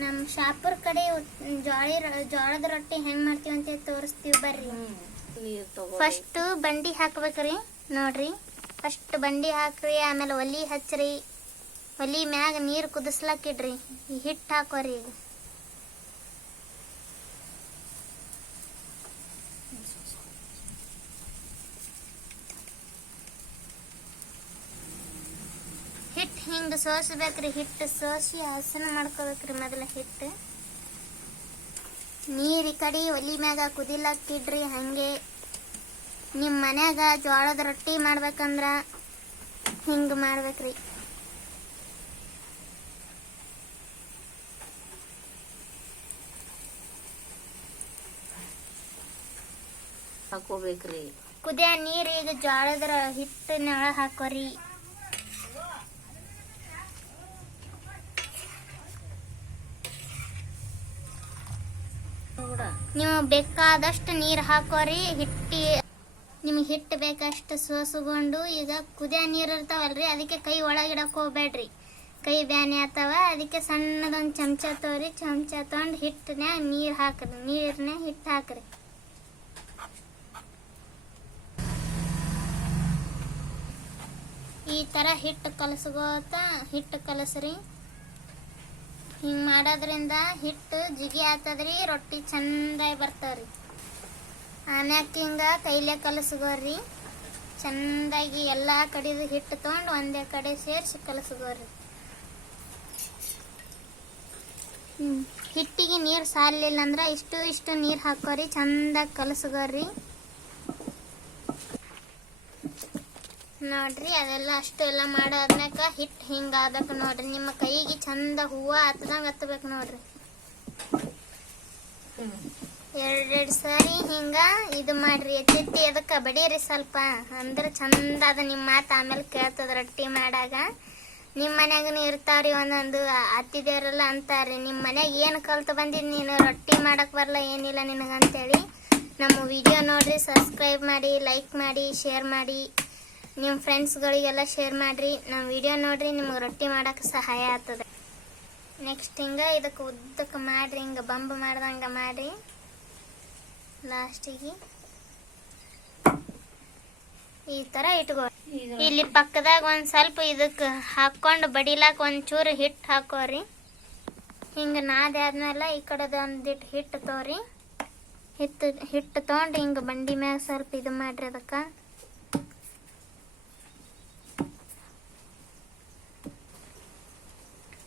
ನಮ್ಮ ಶಾಪುರ್ ಕಡೆ ಜೋಳದ ರೊಟ್ಟಿ ಹೆಂಗ್ ಮಾಡ್ತೀವಿ ಅಂತ ತೋರಿಸ್ತೀವಿ ಬರ್ರಿ. ಫಸ್ಟ್ ಬಂಡಿ ಹಾಕ್ಬೇಕ್ರಿ. ನೋಡ್ರಿ, ಫಸ್ಟ್ ಬಂಡಿ ಹಾಕ್ರಿ, ಆಮೇಲೆ ಒಲಿ ಹಚ್ಚ್ರಿ. ಒಲಿ ಮ್ಯಾಗ ನೀರು ಕುದಿಸ್ಲಕ್ಕಿಡ್ರಿ. ಹಿಟ್ಟು ಹಾಕೋರಿ. ಈಗ ಹಿಟ್ಟು ಹಿಂಗೆ ಸೋಸ್ಬೇಕ್ರಿ. ಹಿಟ್ಟು ಸೋಸಿ ಹಸನ ಮಾಡ್ಕೋಬೇಕ್ರಿ. ಮೊದಲ ಹಿಟ್ಟು ನೀರು ಈ ಕಡೆ ಒಲಿ ಮ್ಯಾಗ ಕುದಿಲಕ್ಕಿಡ್ರಿ. ಹಂಗೆ ನಿಮ್ಮ ಮನ್ಯಾಗ ಜೋಳದ ರೊಟ್ಟಿ ಮಾಡ್ಬೇಕಂದ್ರ ಹಿಂಗೆ ಮಾಡ್ಬೇಕ್ರಿ. ಹಾಕೋಬೇಕ್ರಿ. ಕುದಿಯ ನೀರು ಈಗ ಜೋಳದ ಹಿಟ್ಟಿನೊಳ ಹಾಕೋರಿ. ನೀವು ಬೇಕಾದಷ್ಟು ನೀರು ಹಾಕೋರಿ. ನಿಮ್ಗೆ ಹಿಟ್ಟು ಬೇಕಷ್ಟು ಸೋಸ್ಕೊಂಡು ಈಗ ಕುದಿಯ ನೀರು ಇರ್ತಾವಲ್ರಿ, ಅದಕ್ಕೆ ಕೈ ಒಳಗಿಡಕ್ ಹೋಗ್ಬೇಡ್ರಿ. ಕೈ ಬ್ಯಾನೆ ಆತಾವ. ಅದಕ್ಕೆ ಸಣ್ಣದೊಂದು ಚಮಚ ತಗೋರಿ. ಚಮಚ ತಗೊಂಡು ಹಿಟ್ಟನ್ಯಾಗ ನೀರು ಹಾಕ್ರಿ. ನೀರನ್ಯಾಗ ಹಿಟ್ಟು ಹಾಕ್ರಿ. ಈ ಥರ ಹಿಟ್ಟು ಕಲಸ್ರಿ. ಹಿಂಗೆ ಮಾಡೋದ್ರಿಂದ ಹಿಟ್ಟು ಜಿಗಿ ಆಗ್ತದ್ರಿ, ರೊಟ್ಟಿ ಚಂದಾಗಿ ಬರ್ತಾವ್ರಿ. ಆಮ್ಯಾಕ ಹಿಂಗೆ ಕೈಲೇ ಕಲಸ್ಕೋರಿ. ಚಂದಾಗಿ ಎಲ್ಲ ಕಡೆದು ಹಿಟ್ಟು ತೊಗೊಂಡು ಒಂದೇ ಕಡೆ ಸೇರಿಸಿ ಕಲಸ್ಕೋರಿ. ಹಿಟ್ಟಿಗೆ ನೀರು ಸಾಲಿಲ್ಲ ಅಂದ್ರೆ ಇಷ್ಟು ನೀರು ಹಾಕೋರಿ. ಚಂದಾಗಿ ಕಲಸ್ಕೋರಿ. ನೋಡ್ರಿ, ಅದೆಲ್ಲ ಅಷ್ಟು ಎಲ್ಲ ಮಾಡಾದ್ಮ್ಯಾಕ ಹಿಟ್ಟು ಹಿಂಗೆ ಆಗ್ಬೇಕು ನೋಡ್ರಿ. ನಿಮ್ಮ ಕೈಗೆ ಚಂದ ಹೂವು ಹತ್ತದಂಗೆ ಹತ್ತಬೇಕು ನೋಡ್ರಿ. ಎರಡೆರಡು ಸಾರಿ ಹಿಂಗ ಇದು ಮಾಡ್ರಿ. ಎತ್ತಿ ಅದಕ್ಕೆ ಬಡೀರಿ ಸ್ವಲ್ಪ, ಅಂದ್ರೆ ಚಂದ ಅದ ನಿಮ್ಮ ಮಾತು ಆಮೇಲೆ ಕೇಳ್ತದ. ರೊಟ್ಟಿ ಮಾಡಾಗ ನಿಮ್ಮ ಮನ್ಯಾಗನು ಇರ್ತಾವ್ರಿ ಒಂದೊಂದು ಅತ್ತಿದೇವ್ರೆಲ್ಲ ಅಂತಾರ್ರಿ, ನಿಮ್ಮ ಮನ್ಯಾಗ ಏನು ಕಲ್ತು ಬಂದಿದ್ ನೀನು, ರೊಟ್ಟಿ ಮಾಡಕ್ ಬರಲ್ಲ ಏನಿಲ್ಲ ನಿನಗಂತೇಳಿ. ನಮ್ಮ ವಿಡಿಯೋ ನೋಡ್ರಿ, ಸಬ್ಸ್ಕ್ರೈಬ್ ಮಾಡಿ, ಲೈಕ್ ಮಾಡಿ, ಶೇರ್ ಮಾಡಿ, ನಿಮ್ಮ ಫ್ರೆಂಡ್ಸ್ಗಳಿಗೆಲ್ಲ ಶೇರ್ ಮಾಡಿರಿ. ನಮ್ಮ ವಿಡಿಯೋ ನೋಡ್ರಿ, ನಿಮಗೆ ರೊಟ್ಟಿ ಮಾಡೋಕೆ ಸಹಾಯ ಆಗ್ತದೆ. ನೆಕ್ಸ್ಟ್ ಹಿಂಗೆ ಇದಕ್ಕೆ ಉದ್ದಕ್ಕೆ ಮಾಡಿರಿ. ಹಿಂಗೆ ಬಂಬ್ ಮಾಡ್ದಂಗೆ ಮಾಡಿರಿ. ಲಾಸ್ಟಿಗೆ ಈ ಥರ ಇಟ್ಕೋ. ಇಲ್ಲಿ ಪಕ್ಕದಾಗ ಒಂದು ಸ್ವಲ್ಪ ಇದಕ್ಕೆ ಹಾಕ್ಕೊಂಡು ಬಡಿಲಾಕ ಒಂಚೂರು ಹಿಟ್ಟು ಹಾಕೋರಿ. ಹಿಂಗೆ ನಾದೆ ಆದ್ಮೇಲೆ ಈ ಕಡೆದು ಒಂದಿಟ್ಟು ಹಿಟ್ಟು ತೋರಿ. ಹಿಟ್ಟು ತೊಗೊಂಡು ಹಿಂಗೆ ಬಂಡಿ ಮ್ಯಾಗ ಸ್ವಲ್ಪ ಇದು ಮಾಡಿರಿ. ಅದಕ್ಕೆ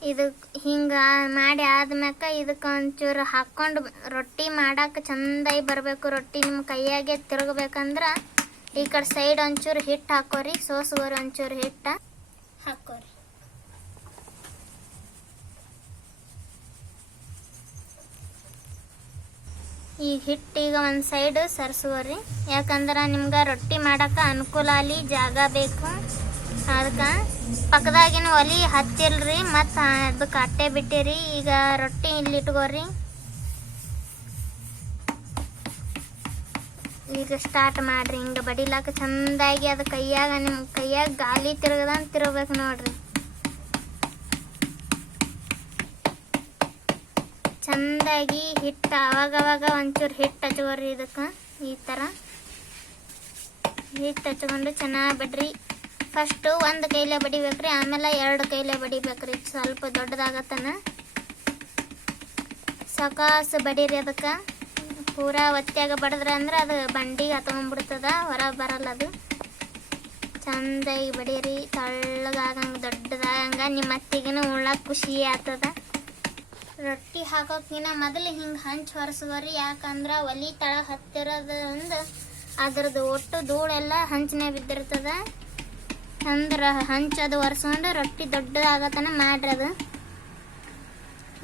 ಇದಕ್ಕೆ ಹಿಂಗೆ ಮಾಡಿ ಆದ್ಮ್ಯಾಕ ಇದಕ್ಕೆ ಒಂಚೂರು ಹಾಕ್ಕೊಂಡು ರೊಟ್ಟಿ ಮಾಡಕ್ಕೆ ಚಂದಾಗಿ ಬರಬೇಕು. ರೊಟ್ಟಿ ನಿಮ್ಮ ಕೈಯಾಗೆ ತಿರುಗಬೇಕಂದ್ರೆ ಈ ಕಡೆ ಸೈಡ್ ಒಂಚೂರು ಹಿಟ್ಟು ಹಾಕೋರಿ. ಸೋಸ್ಗೋರಿ ಒಂಚೂರು ಹಿಟ್ಟು ಹಾಕೋರಿ. ಈ ಹಿಟ್ಟೀಗ ಒಂದು ಸೈಡ್ ಸರಿಸ್ಕೋರಿ. ಯಾಕಂದ್ರೆ ನಿಮ್ಗೆ ರೊಟ್ಟಿ ಮಾಡಕ್ಕೆ ಅನುಕೂಲ ಅಲ್ಲಿ ಜಾಗ ಬೇಕು. ಅದಕ್ಕೆ ಪಕ್ಕದಾಗಿನ ಒಲಿ ಹತ್ತಿಲ್ರಿ, ಮತ್ತು ಅದಕ್ಕೆ ಅಟ್ಟೆ ಬಿಟ್ಟಿರಿ. ಈಗ ರೊಟ್ಟಿ ಇಲ್ಲಿ ಇಟ್ಕೋರಿ. ಈಗ ಸ್ಟಾರ್ಟ್ ಮಾಡ್ರಿ. ಹಿಂಗೆ ಬಡಿಲಾಕ ಚಂದಾಗಿ ಅದು ಕೈಯಾಗ, ನಿಮ್ಮ ಕೈಯಾಗ ಗಾಲಿ ತಿರುಗದಂಗೆ ತಿರುಗಬೇಕು ನೋಡ್ರಿ. ಚಂದಾಗಿ ಹಿಟ್ಟು ಅವಾಗವಾಗ ಒಂಚೂರು ಹಿಟ್ಟು ಹಚ್ಕೋರಿ. ಇದಕ್ಕೆ ಈ ಥರ ಹಿಟ್ಟು ಹಚ್ಕೊಂಡು ಚೆನ್ನಾಗಿ ಬಿಡ್ರಿ. ಫಸ್ಟು ಒಂದು ಕೈಲೇ ಬಡಿಬೇಕ್ರಿ, ಆಮೇಲೆ 2 ಕೈಲೇ ಬಡಿಬೇಕ್ರಿ. ಸ್ವಲ್ಪ ದೊಡ್ಡದಾಗತ್ತನ ಸಾಕಾಸು ಬಡೀರಿ. ಅದಕ್ಕೆ ಪೂರಾ ಒತ್ತ್ಯಾಗ ಬಡಿದ್ರೆ ಅಂದ್ರೆ ಅದು ಬಂಡಿಗೆ ಹತ್ಕೊಂಡ್ಬಿಡ್ತದ, ಹೊರಗೆ ಬರಲ್ಲ ಅದು. ಚಂದಾಗಿ ಬಡೀರಿ. ತಳ್ಳಗಾಗಂಗೆ ದೊಡ್ಡದಾಗಂಗೆ ನಿಮ್ಮ ಅತ್ತಿಗೂ ಉಣ್ಣಕ್ಕೆ ಖುಷಿ ಆಗ್ತದ. ರೊಟ್ಟಿ ಹಾಕೋಕ್ಕಿಂತ ಮೊದಲು ಹಿಂಗೆ ಹಂಚು ಹೊರಸ್ಕೋರಿ. ಯಾಕಂದ್ರೆ ಒಲಿ ತಳ ಹತ್ತಿರೋದ್ರಿಂದ ಅದ್ರದ್ದು ಒಟ್ಟು ಧೂಳೆಲ್ಲ ಹಂಚನೆ ಬಿದ್ದಿರ್ತದ. ಅಂದ್ರೆ ಹಂಚದು ಒರೆಸ್ಕೊಂಡು ರೊಟ್ಟಿ ದೊಡ್ಡದಾಗತನ ಮಾಡ್ರಿ. ಅದು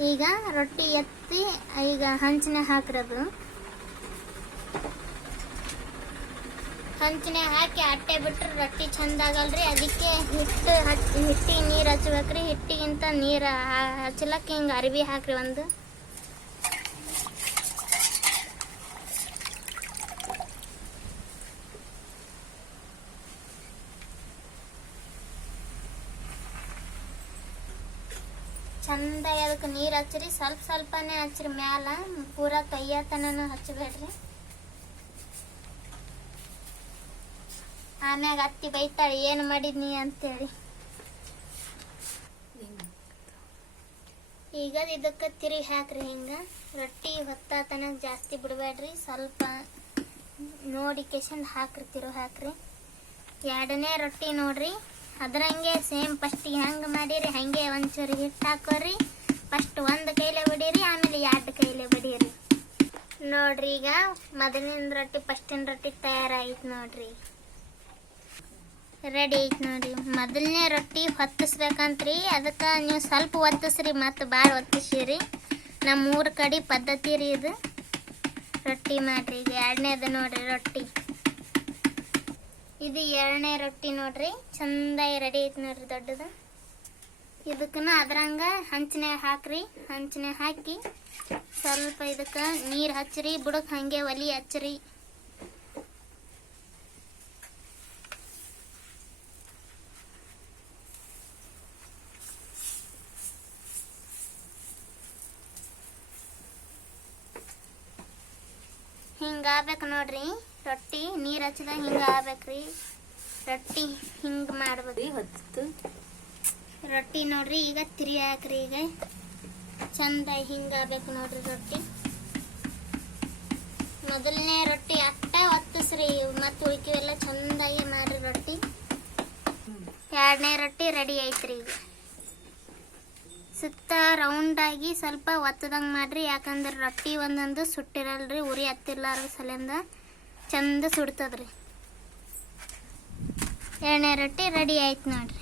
ಈಗ ರೊಟ್ಟಿ ಎತ್ತಿ ಈಗ ಹಂಚನೆ ಹಾಕಿರೋದು. ಹಂಚನೆ ಹಾಕಿ ಅಟ್ಟೆ ಬಿಟ್ರೆ ರೊಟ್ಟಿ ಚಂದ ಆಗಲ್ರಿ. ಅದಕ್ಕೆ ಹಿಟ್ಟಿಗೆ ನೀರು ಹಚ್ಬೇಕ್ರಿ. ಹಿಟ್ಟಿಗಿಂತ ನೀರು ಹಚ್ಚಲಕ್ಕೆ ಹಿಂಗೆ ಅರಿವಿ ಹಾಕ್ರಿ ಒಂದು. ಚಂದಾಗಿ ಅದಕ್ಕೆ ಇದಕ್ಕೆ ನೀರು ಹಚ್ಚ್ರಿ, ಸ್ವಲ್ಪ ಸ್ವಲ್ಪನೇ ಹಚ್ಚ್ರಿ, ಮ್ಯಾಲ ಪೂರಾ ಕೈಯತನೂ ಹಚ್ಚಬೇಡ್ರಿ. ಆಮ್ಯಾಗ ಅತ್ತಿ ಬೈತಾಳೆ ಏನು ಮಾಡಿದ್ನಿ ಅಂತೇಳಿ. ಈಗ ಇದಕ್ಕೆ ತಿರುಗಿ ಹಾಕ್ರಿ. ಹಿಂಗೆ ರೊಟ್ಟಿ ಹೊತ್ತ ತನಕ ಜಾಸ್ತಿ ಬಿಡಬೇಡ್ರಿ, ಸ್ವಲ್ಪ ನೋಡಿ ಕೆಸಂದು ಹಾಕ್ರಿ, ತಿರುಗಿ ಹಾಕ್ರಿ. ಎರಡನೇ ರೊಟ್ಟಿ ನೋಡ್ರಿ ಅದ್ರಂಗೆ ಸೇಮ್ ಫಸ್ಟಿಗೆ ಹೆಂಗೆ ಮಾಡಿರಿ ಹಾಗೆ ಒಂಚೂರು ಹಿಟ್ಟು ಹಾಕೋರಿ. ಫಸ್ಟ್ ಒಂದು ಕೈಲೇ ಬಡೀರಿ, ಆಮೇಲೆ 2 ಕೈಲೇ ಬಡೀರಿ. ನೋಡ್ರಿ ಈಗ ಮೊದಲಿನ ರೊಟ್ಟಿ ಫಸ್ಟಿನ ರೊಟ್ಟಿ ತಯಾರಾಯ್ತು ನೋಡ್ರಿ, ರೆಡಿ ಐತೆ ನೋಡ್ರಿ. ಮೊದಲನೇ ರೊಟ್ಟಿ ಹೊತ್ತಿಸ್ಬೇಕಂತ್ರಿ, ಅದಕ್ಕೆ ನೀವು ಸ್ವಲ್ಪ ಒತ್ತಿಸ್ರಿ, ಮತ್ತು ಭಾಳ ಒತ್ತಿಸಿರಿ. ನಮ್ಮ ಊರ ಕಡೆ ಪದ್ಧತಿ ರೀ ಇದು ರೊಟ್ಟಿ ಮಾಡ್ರಿ. ಈಗ ಎರಡನೇದು ನೋಡ್ರಿ ರೊಟ್ಟಿ, ಇದು ಎರಡನೇ ರೊಟ್ಟಿ ನೋಡ್ರಿ, ಚಂದಾಗಿ ರೆಡಿ ಐತೆ ನೋಡ್ರಿ ದೊಡ್ಡದು. ಇದಕ್ಕನ ಅದ್ರಂಗ ಹಂಚಿನಾಗ ಹಾಕ್ರಿ. ಹಂಚಿನಾಗ ಹಾಕಿ ಸ್ವಲ್ಪ ಇದಕ್ಕೆ ನೀರು ಹಚ್ಚ್ರಿ, ಬುಡಕ್ಕೆ ಹಾಗೆ ಒಲಿ ಹಚ್ಚ್ರಿ. ಹಿಂಗಾಗ್ಬೇಕು ನೋಡ್ರಿ ರೊಟ್ಟಿ, ನೀರು ಹಚ್ಚಿದಾಗ ಹಿಂಗೆ ಆಗ್ಬೇಕ್ರಿ ರೊಟ್ಟಿ. ಹಿಂಗೆ ಮಾಡ್ಬೇಕು ಹೊತ್ತು ರೊಟ್ಟಿ ನೋಡ್ರಿ. ಈಗ ತಿರಿ ಹಾಕ್ರಿ, ಈಗ ಚಂದ ಹಿಂಗಾಗ್ಬೇಕು ನೋಡ್ರಿ ರೊಟ್ಟಿ. ಮೊದಲನೇ ರೊಟ್ಟಿ ಅಟ್ಟ ಒತ್ತಿಸ್ರಿ, ಮತ್ತು ಉಳ್ಕಿವೆಲ್ಲ ಚಂದಾಗಿ ಮಾಡ್ರಿ ರೊಟ್ಟಿ. ಎರಡನೇ ರೊಟ್ಟಿ ರೆಡಿ ಐತ್ರಿ. ಈಗ ಸುತ್ತ ರೌಂಡಾಗಿ ಸ್ವಲ್ಪ ಒತ್ತದಂಗೆ ಮಾಡ್ರಿ, ಯಾಕಂದ್ರೆ ರೊಟ್ಟಿ ಒಂದೊಂದು ಸುಟ್ಟಿರಲ್ರಿ, ಉರಿ ಹತ್ತಿರ್ಲಾರ ಸಲಿಂದ ಚಂದ ಸುಡ್ತದ್ರಿ. ಎರಡನೇ ರೊಟ್ಟಿ ರೆಡಿ ಆಯ್ತು ನೋಡ್ರಿ.